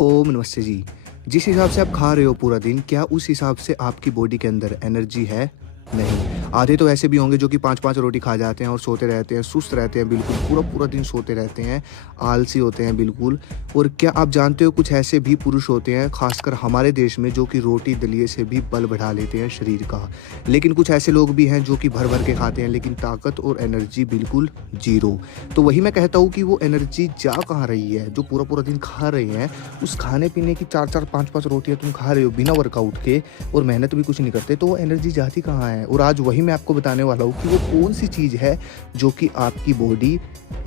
ओम नमस्ते जी। जिस हिसाब से आप खा रहे हो पूरा दिन, क्या उस हिसाब से आपकी बॉडी के अंदर एनर्जी है? नहीं। आधे तो ऐसे भी होंगे जो कि 5-5 रोटी खा जाते हैं और सोते रहते हैं, सुस्त रहते हैं बिल्कुल, पूरा-पूरा दिन सोते रहते हैं, आलसी होते हैं बिल्कुल। और क्या आप जानते हो कुछ ऐसे भी पुरुष होते हैं, ख़ासकर हमारे देश में, जो कि रोटी दलिए से भी बल बढ़ा लेते हैं शरीर का। लेकिन कुछ ऐसे लोग भी हैं जो कि भर-भर के खाते हैं, लेकिन ताकत और एनर्जी बिल्कुल ज़ीरो। तो वही मैं कहता हूँ कि वो एनर्जी जा कहाँ रही है? जो पूरा-पूरा दिन खा रहे हैं, उस खाने-पीने की 4-4 5-5 रोटियाँ तुम खा रहे हो बिना वर्कआउट के और मेहनत भी कुछ नहीं करते, तो वो एनर्जी जाती कहाँ है? और आज वही मैं आपको बताने वाला हूँ कि वो कौन-सी चीज़ है जो कि आपकी बॉडी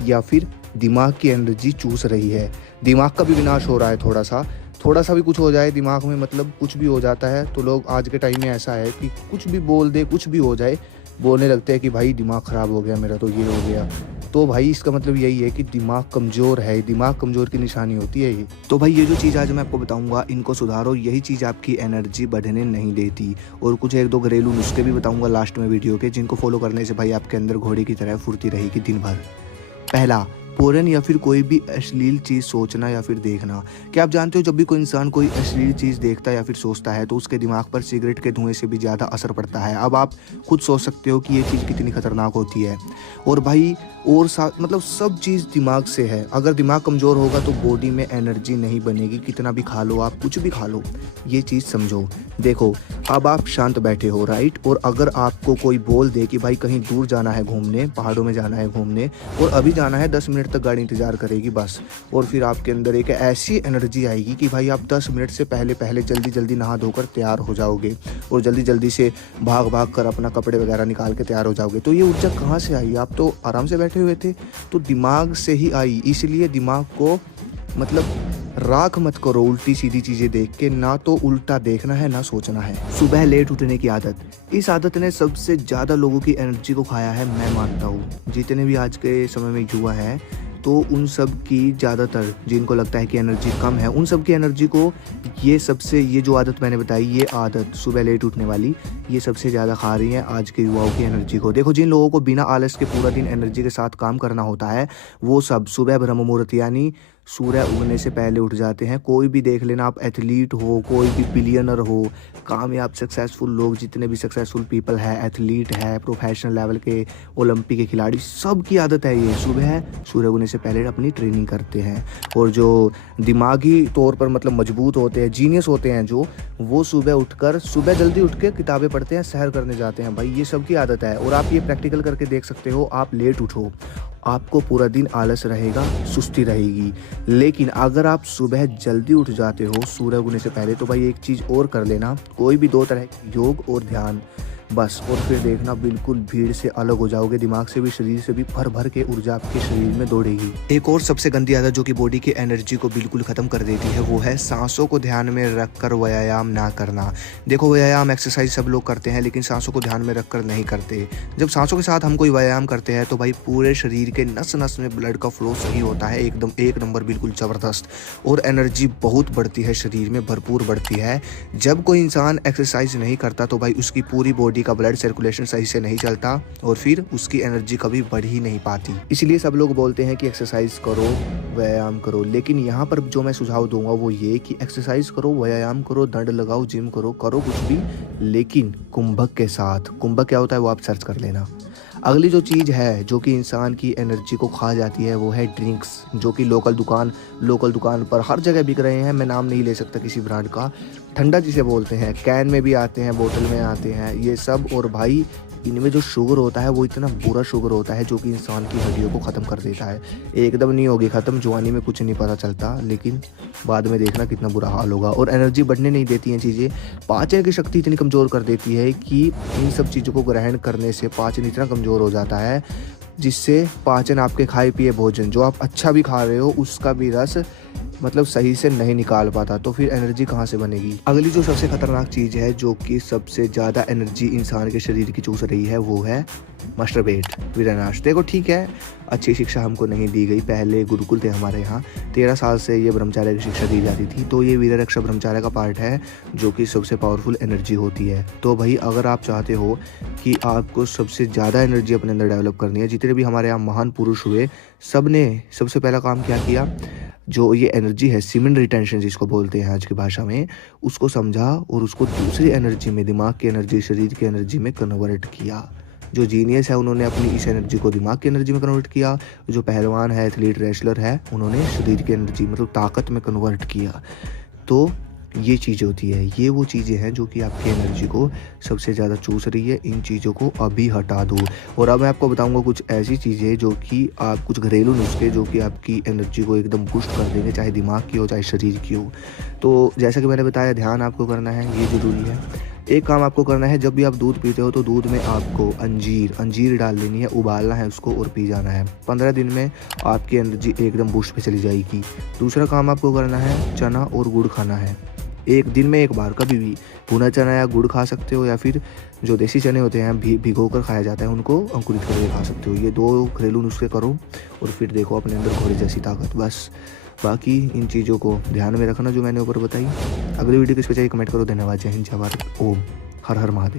या फिर दिमाग की एनर्जी चूस रही है। दिमाग का भी विनाश हो रहा है थोड़ा-सा भी कुछ हो जाए दिमाग में, मतलब कुछ भी हो जाता है, तो लोग आज के टाइम में ऐसा है कि कुछ भी बोल दे, कुछ भी हो जाए, बोलने लगते हैं कि भाई दिमाग ख़राब हो गया मेरा, तो ये हो गया। तो भाई इसका मतलब यही है कि दिमाग कमज़ोर है, दिमाग कमज़ोर की निशानी होती है ये। तो भाई ये जो चीज़ आज मैं आपको बताऊँगा, इनको सुधारो, यही चीज़ आपकी एनर्जी बढ़ने नहीं देती। और कुछ 1-2 घरेलू नुस्खे भी बताऊँगा लास्ट में वीडियो के, जिनको फॉलो करने से भाई आपके अंदर घोड़े की तरह फुर्ती रहेगी दिन भर। पहला, पोर्न या फिर कोई भी अश्लील चीज़ सोचना या फिर देखना। क्या आप जानते हो जब भी कोई इंसान कोई अश्लील चीज़ देखता है या फिर सोचता है, तो उसके दिमाग पर सिगरेट के धुएँ से भी ज़्यादा असर पड़ता है। अब आप खुद सोच सकते हो कि ये चीज़ कितनी खतरनाक होती है। और भाई और साथ मतलब सब चीज़ दिमाग से है। अगर दिमाग कमज़ोर होगा तो बॉडी में एनर्जी नहीं बनेगी, कितना भी खा लो आप, कुछ भी खा लो। ये चीज़ समझो। देखो, अब आप शांत बैठे हो, राइट? और अगर आपको कोई बोल दे कि भाई कहीं दूर जाना है घूमने, पहाड़ों में जाना है घूमने, और अभी जाना है, 10 मिनट तक गाड़ी इंतज़ार करेगी बस। और फिर आपके अंदर एक ऐसी एनर्जी आएगी कि भाई आप 10 मिनट से पहले जल्दी-जल्दी नहा धोकर तैयार हो जाओगे और जल्दी-जल्दी से भाग-भाग कर अपना कपड़े वगैरह निकाल के तैयार हो जाओगे। तो ये ऊर्जा कहाँ से आई? आप तो आराम से बैठे हुए थे, तो दिमाग से ही आई। इसलिए दिमाग को मतलब राख मत करो उल्टी सीधी चीज़ें देख के, ना तो उल्टा देखना है ना सोचना है। सुबह लेट उठने की आदत, इस आदत ने सबसे ज़्यादा लोगों की एनर्जी को खाया है, मैं मानता हूँ। जितने भी आज के समय में युवा हैं, तो उन सब की ज़्यादातर, जिनको लगता है कि एनर्जी कम है, उन सब की एनर्जी को ये जो आदत मैंने बताई, ये आदत सुबह लेट उठने वाली, ये सबसे ज़्यादा खा रही है आज के युवाओं की एनर्जी को। देखो, जिन लोगों को बिना आलस के पूरा दिन एनर्जी के साथ काम करना होता है, वो सब सुबह ब्रह्म मुहूर्त यानी सूर्य उगने से पहले उठ जाते हैं। कोई भी देख लेना, आप एथलीट हो, कोई भी बिलियनर हो, कामयाब सक्सेसफुल लोग, जितने भी सक्सेसफुल पीपल है, एथलीट है, प्रोफेशनल लेवल के ओलंपिक के खिलाड़ी, सब की आदत है ये सुबह सूर्य उगने से पहले अपनी ट्रेनिंग करते हैं। और जो दिमागी तौर पर मतलब मजबूत होते हैं, जीनियस होते हैं जो, वो सुबह जल्दी उठ के किताबें पढ़ते हैं, सैर करने जाते हैं। भाई ये सब की आदत है और आप ये प्रैक्टिकल करके देख सकते हो। आप लेट उठो, आपको पूरा दिन आलस रहेगा, सुस्ती रहेगी। लेकिन अगर आप सुबह जल्दी उठ जाते हो सूर्य उगने से पहले, तो भाई एक चीज़ और कर लेना, कोई भी 2 तरह के योग और ध्यान, बस। और फिर देखना बिल्कुल भीड़ से अलग हो जाओगे, दिमाग से भी शरीर से भी भर के ऊर्जा आपके शरीर में दौड़ेगी। एक और सबसे गंदी आदत जो कि बॉडी की एनर्जी को बिल्कुल ख़त्म कर देती है, वो है सांसों को ध्यान में रखकर व्यायाम ना करना। देखो, व्यायाम एक्सरसाइज सब लोग करते हैं, लेकिन सांसों को ध्यान में रखकर नहीं करते। जब सांसों के साथ हम कोई व्यायाम करते हैं, तो भाई पूरे शरीर के नस में ब्लड का फ्लो सही होता है, एकदम एक नंबर, बिल्कुल ज़बरदस्त। और एनर्जी बहुत बढ़ती है, शरीर में भरपूर बढ़ती है। जब कोई इंसान एक्सरसाइज नहीं करता, तो भाई उसकी पूरी बॉडी का ब्लड सर्कुलेशन सही से नहीं चलता और फिर उसकी एनर्जी कभी बढ़ ही नहीं पाती। इसलिए सब लोग बोलते हैं कि एक्सरसाइज करो, व्यायाम करो, लेकिन यहाँ पर जो मैं सुझाव दूंगा वो ये कि एक्सरसाइज करो, व्यायाम करो, दंड लगाओ, जिम करो कुछ भी, लेकिन कुंभक के साथ। कुंभक क्या होता है वो आप सर्च कर लेना। अगली जो चीज़ है जो कि इंसान की एनर्जी को खा जाती है, वो है ड्रिंक्स, जो कि लोकल दुकान पर हर जगह बिक रहे हैं। मैं नाम नहीं ले सकता किसी ब्रांड का। ठंडा जिसे बोलते हैं, कैन में भी आते हैं, बोतल में आते हैं, ये सब। और भाई इनमें जो शुगर होता है वो इतना बुरा शुगर होता है जो कि इंसान की हड्डियों को ख़त्म कर देता है। एकदम नहीं होगी ख़त्म, जवानी में कुछ नहीं पता चलता, लेकिन बाद में देखना कितना बुरा हाल होगा। और एनर्जी बढ़ने नहीं देती हैं चीज़ें, पाचन की शक्ति इतनी कमज़ोर कर देती है कि इन सब चीज़ों को ग्रहण करने से पाचन इतना कमज़ोर हो जाता है, जिससे पाचन आपके खाए पिए भोजन, जो आप अच्छा भी खा रहे हो, उसका भी रस मतलब सही से नहीं निकाल पाता, तो फिर एनर्जी कहाँ से बनेगी। अगली जो सबसे खतरनाक चीज़ है जो कि सबसे ज़्यादा एनर्जी इंसान के शरीर की चूस रही है, वो है मास्टरबेट, वीरनाश। देखो ठीक है, अच्छी शिक्षा हमको नहीं दी गई, पहले गुरुकुल थे हमारे यहाँ, 13 साल से ये ब्रह्मचार्य की शिक्षा दी जाती थी। तो ये वीर रक्षा ब्रह्मचार्य का पार्ट है जो कि सबसे पावरफुल एनर्जी होती है। तो भाई अगर आप चाहते हो कि आपको सबसे ज़्यादा एनर्जी अपने अंदर डेवलप करनी है, जितने भी हमारे यहाँ महान पुरुष हुए, सब ने सबसे पहला काम क्या किया, जो ये एनर्जी है, सीमेन रिटेंशन जिसको बोलते हैं आज की भाषा में, उसको समझा और उसको दूसरी एनर्जी में, दिमाग की एनर्जी, शरीर की एनर्जी में कन्वर्ट किया। जो जीनियस है उन्होंने अपनी इस एनर्जी को दिमाग की एनर्जी में कन्वर्ट किया। जो पहलवान है, एथलीट, रेसलर है, उन्होंने शरीर की एनर्जी मतलब ताकत में कन्वर्ट किया। तो ये चीज़ होती है, ये वो चीज़ें हैं जो कि आपकी एनर्जी को सबसे ज़्यादा चूस रही है। इन चीज़ों को अभी हटा दो। और अब मैं आपको बताऊंगा कुछ ऐसी चीज़ें जो कि आप, कुछ घरेलू नुस्खे जो कि आपकी एनर्जी को एकदम बूस्ट कर देंगे, चाहे दिमाग की हो चाहे शरीर की हो। तो जैसा कि मैंने बताया, ध्यान आपको करना है, ये ज़रूरी है। एक काम आपको करना है, जब भी आप दूध पीते हो तो दूध में आपको अंजीर डाल लेनी है, उबालना है उसको और पी जाना है। 15 दिन में आपकी एनर्जी एकदम बूस्ट पे चली जाएगी। दूसरा काम आपको करना है, चना और गुड़ खाना है। एक दिन में एक बार कभी भी भुना चना या गुड़ खा सकते हो, या फिर जो देसी चने होते हैं भिगो कर खाया जाता है, उनको अंकुरित करके खा सकते हो। ये 2 घरेलू नुस्खे करो और फिर देखो अपने अंदर घोड़े जैसी ताकत। बस बाकी इन चीज़ों को ध्यान में रखना जो मैंने ऊपर बताई। अगली वीडियो किस पे चाहिए कमेंट करो। धन्यवाद। जय हिंद, जय भारत। ओम हर हर महादेव।